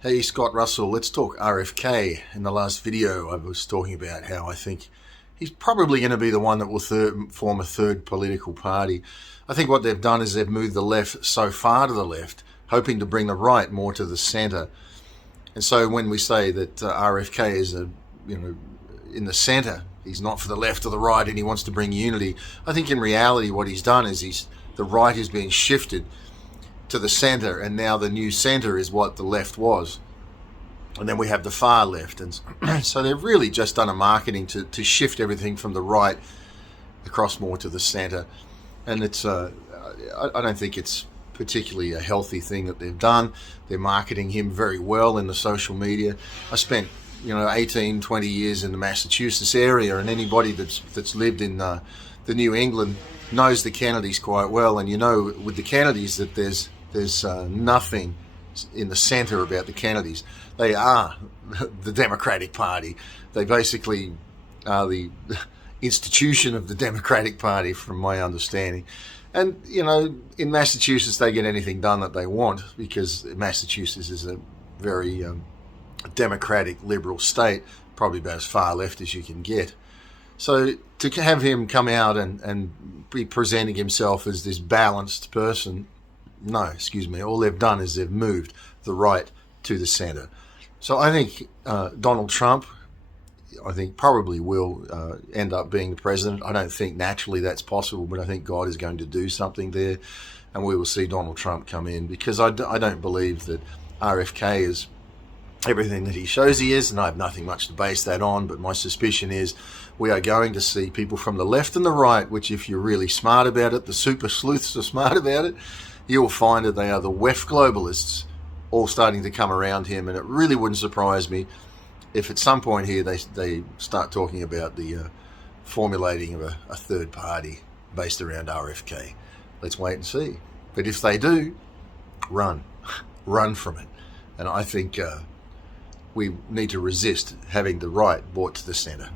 Hey, Scott Russell, let's talk RFK. In the last video, I was talking about how I think he's probably going to be the one that will form a third political party. I think what they've done is they've moved the left so far to the left, hoping to bring the right more to the center. And so when we say that RFK is in the center, he's not for the left or the right, and he wants to bring unity. I think in reality, what he's done is the right is being shifted to the center, and now the new center is what the left was, and then we have the far left, and so they've really just done a marketing to shift everything from the right across more to the center. And it's I don't think it's particularly a healthy thing that they've done. They're marketing him very well in the social media. I spent 18-20 years in the Massachusetts area, and anybody that's lived in the New England knows the Kennedys quite well. And with the Kennedys that there's nothing in the center about the Kennedys. They are the Democratic Party. They basically are the institution of the Democratic Party, from my understanding. And, in Massachusetts, they get anything done that they want because Massachusetts is a very democratic, liberal state, probably about as far left as you can get. So to have him come out and be presenting himself as this balanced person, all they've done is they've moved the right to the center. So I think Donald Trump, probably will end up being the president. I don't think naturally that's possible, but I think God is going to do something there, and we will see Donald Trump come in, because I don't believe that RFK is everything that he shows he is, and I have nothing much to base that on, but my suspicion is we are going to see people from the left and the right, which, if you're really smart about it, the super sleuths are smart about it, you will find that they are the WEF globalists all starting to come around him. And it really wouldn't surprise me if at some point here they start talking about the formulating of a third party based around RFK. Let's wait and see. But if they do, run from it. And I think we need to resist having the right brought to the center.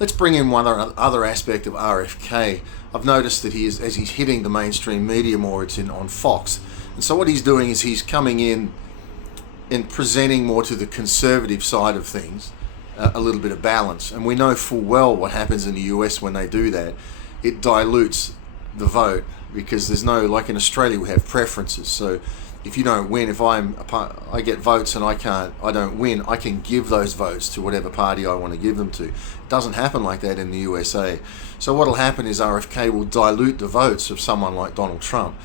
Let's bring in one other aspect of RFK. I've noticed that as he's hitting the mainstream media more, it's on Fox. And so what he's doing is he's coming in and presenting more to the conservative side of things, a little bit of balance. And we know full well what happens in the US when they do that. It dilutes the vote, because there's no, like in Australia, we have preferences. So if you don't win, if I get votes and I don't win, I can give those votes to whatever party I want to give them to. It doesn't happen like that in the USA. So what'll happen is RFK will dilute the votes of someone like Donald Trump.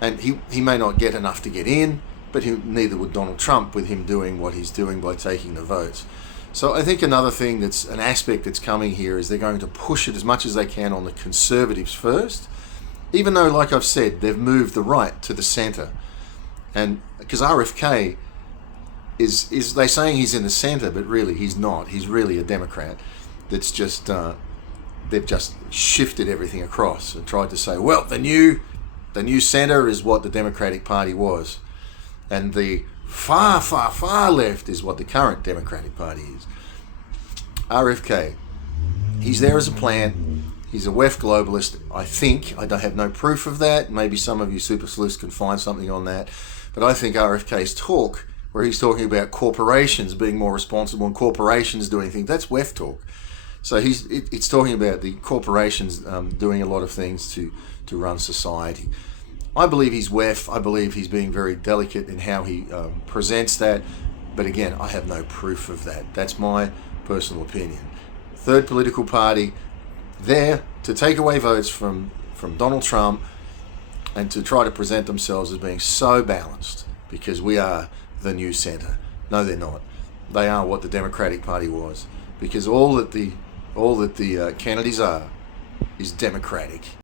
And he may not get enough to get in, but neither would Donald Trump, with him doing what he's doing by taking the votes. So I think another thing that's an aspect that's coming here is they're going to push it as much as they can on the conservatives first, even though, like I've said, they've moved the right to the center. And because RFK is they're saying he's in the center, but really he's not. He's really a Democrat that's just they've just shifted everything across and tried to say, well, the new center is what the Democratic Party was, and the far left is what the current Democratic Party is. RFK, he's there as a plan. He's a WEF globalist, I think. I don't have no proof of that. Maybe some of you super sleuths can find something on that. But I think RFK's talk, where he's talking about corporations being more responsible and corporations doing things, that's WEF talk. So it's talking about the corporations doing a lot of things to run society. I believe he's WEF. I believe he's being very delicate in how he presents that. But again, I have no proof of that. That's my personal opinion. Third political party there to take away votes from Donald Trump and to try to present themselves as being so balanced, because we are the new center. No, they're not. They are what the Democratic Party was, because all that the Kennedys are is democratic.